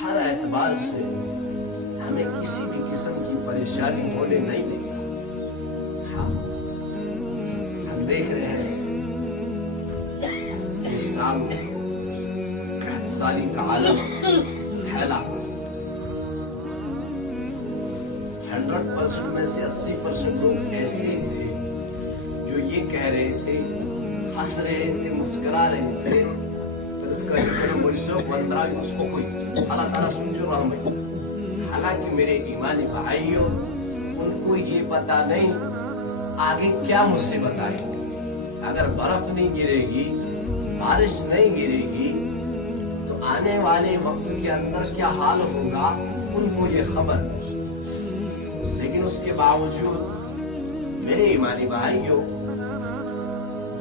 ہر اعتبار سے ہمیں کسی بھی قسم کی پریشانی ہونے نہیں دیتا. ہاں ہم دیکھ رہے ہیں کہ اس سال 61 سالی کا عالم پھیلا. 100% میں سے 80% لوگ ایسے تھے جو یہ کہہ رہے تھے, ہنس رہے تھے, مسکرا رہے تھے, اس کو کوئی اللہ تعالیٰ سوچو رحمت. حالانکہ میرے ایمانی بھائیوں, ان کو یہ پتا نہیں آگے کیا مصیبت آئے گی. اگر برف نہیں گرے گی, بارش نہیں گرے گی, تو آنے والے وقت کے اندر کیا حال ہوگا ان کو یہ خبر نہیں. لیکن اس کے باوجود میرے ایمانی بھائیوں,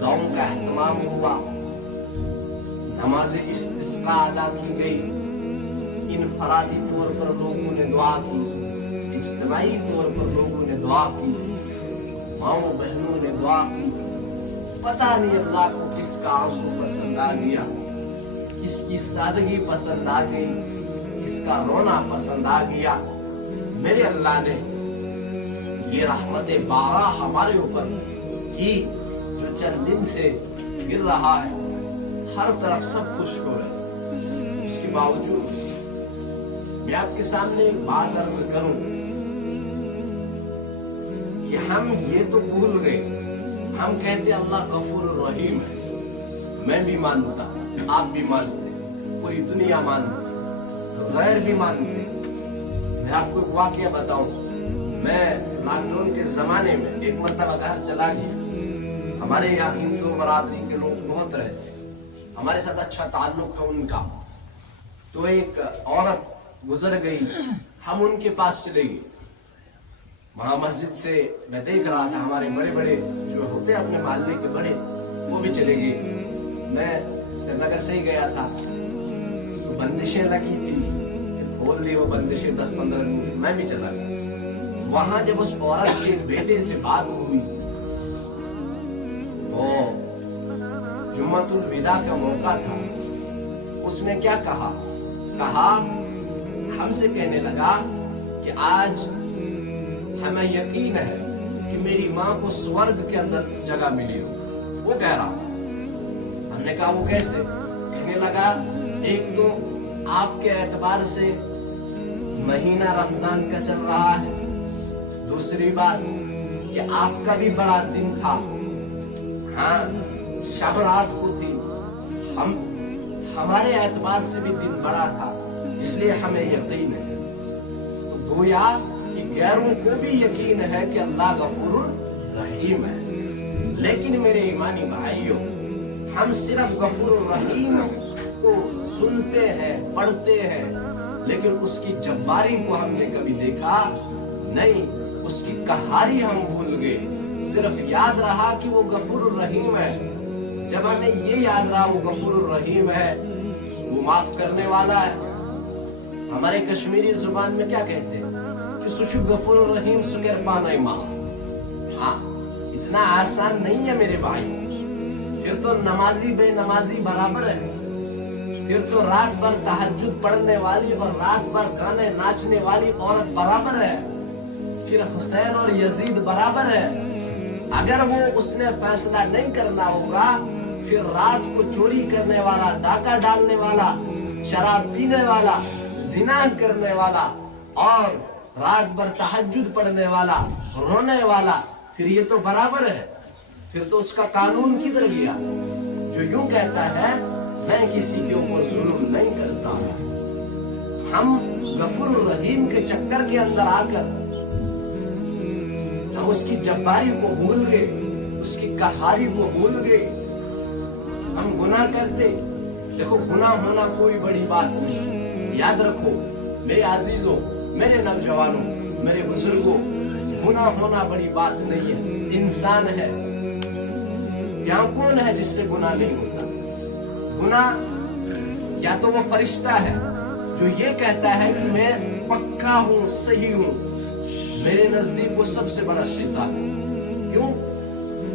دعاؤں کا اہتمام ہوا, نماز استسقاء ادا کی گئی, انفرادی طور پر لوگوں نے دعا کی, اجتماعی طور پر لوگوں نے دعا کی, ماؤں بہنوں نے دعا کی. پتہ نہیں اللہ کو کس کا آنسو پسند آ گیا, کس کی سادگی پسند آ گئی, کس کا رونا پسند آ گیا. میرے اللہ نے یہ رحمت بارہ ہمارے اوپر کی, جو چند دن سے گر رہا ہے, ہر طرف سب خشک ہو رہے. اس کے باوجود میں آپ کے سامنے ایک بات عرض کروں کہ ہم یہ تو بھول گئے, ہم کہتے اللہ غفور الرحیم ہے. میں بھی مانتا, آپ بھی مانتے, پوری دنیا مانتی, غیر بھی مانتے. میں آپ کو ایک واقعہ بتاؤں. میں لاک ڈاؤن کے زمانے میں ایک مرتبہ گھر چلا گیا. ہمارے یہاں ہندو برادری کے لوگ بہت رہتے, ہمارے ساتھ اچھا تعلق ہے ان کا. تو ایک عورت گزر گئی, ہم ان کے پاس چلے گئے. وہاں مسجد سے میں دیکھ رہا تھا, ہمارے بڑے بڑے جو ہوتے ہیں اپنے محلے کے بڑے, وہ بھی چلے گئے. میں سری نگر سے ہی گیا تھا, تو بندشیں لگی تھی, کھول دی وہ بندشیں 10-15 دن, میں بھی چلا گیا. وہاں جب اس عورت کے بیٹے سے بات ہوئی تو جمعۃ الوداع کا موقع تھا. اس نے کیا کہا, ہم سے کہنے لگا کہ آج ہمیں یقین ہے کہ میری ماں کو سورگ کے اندر جگہ ملی ہو. وہ کہہ رہا. ہم نے کہا وہ کیسے؟ کہنے لگا ایک تو آپ کے اعتبار سے مہینہ رمضان کا چل رہا ہے, دوسری بات کہ آپ کا بھی بڑا دن تھا, ہاں شب رات کو تھی, ہمارے اعتبار سے بھی دن بڑا تھا, اس لیے ہمیں یقین ہے. تو گویا کہ غیروں کو بھی یقین ہے کہ اللہ غفور الرحیم ہے. لیکن میرے ایمانی بھائیوں, ہم صرف غفور الرحیم کو سنتے ہیں, پڑھتے ہیں, لیکن اس کی جباری کو ہم نے کبھی دیکھا نہیں, اس کی قہاری ہم بھول گئے. صرف یاد رہا کہ وہ غفور الرحیم ہے. جب ہمیں یہ یاد رہا وہ غفور الرحیم ہے, وہ معاف کرنے والا ہے. ہمارے کشمیری زبان میں کیا کہتے ہیں کہ سوشو غفور الرحیم سکر پانائی ماں. ہاں اتنا آسان نہیں ہے میرے بھائی. پھر تو نمازی بے نمازی برابر ہے, پھر تو رات بھر تہجد پڑھنے والی اور رات بھر گانے ناچنے والی عورت برابر ہے, پھر حسین اور یزید برابر ہے. اگر وہ اس نے فیصلہ نہیں کرنا ہوگا, پھر رات کو چوری کرنے والا, ڈاکہ ڈالنے والا, شراب پینے والا, زنا کرنے والا اور رات بھر تہجد پڑھنے والا, رونے والا, پھر یہ تو برابر ہے. پھر تو اس کا قانون کدھر گیا جو یوں کہتا ہے میں کسی کے اوپر ظلم نہیں کرتا. ہم غفور الرحیم کے چکر کے اندر آ کر ہم اس کی جباری کو بھول گئے, اس کی قہاری کو بھول گئے. ہم گناہ کرتے. دیکھو گناہ ہونا کوئی بڑی بات نہیں. یاد رکھو میرے عزیزوں, میرے نوجوانوں, میرے بزرگوں, گناہ ہونا بڑی بات نہیں ہے. انسان ہے, یہاں کون ہے جس سے گناہ نہیں ہوتا؟ گناہ یا تو وہ فرشتہ ہے جو یہ کہتا ہے کہ میں پکا ہوں, صحیح ہوں. میرے نزدیک وہ سب سے بڑا شیطان ہے. کیوں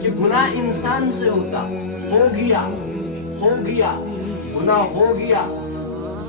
کہ گناہ انسان سے ہوتا, ہو گیا گناہ ہو گیا,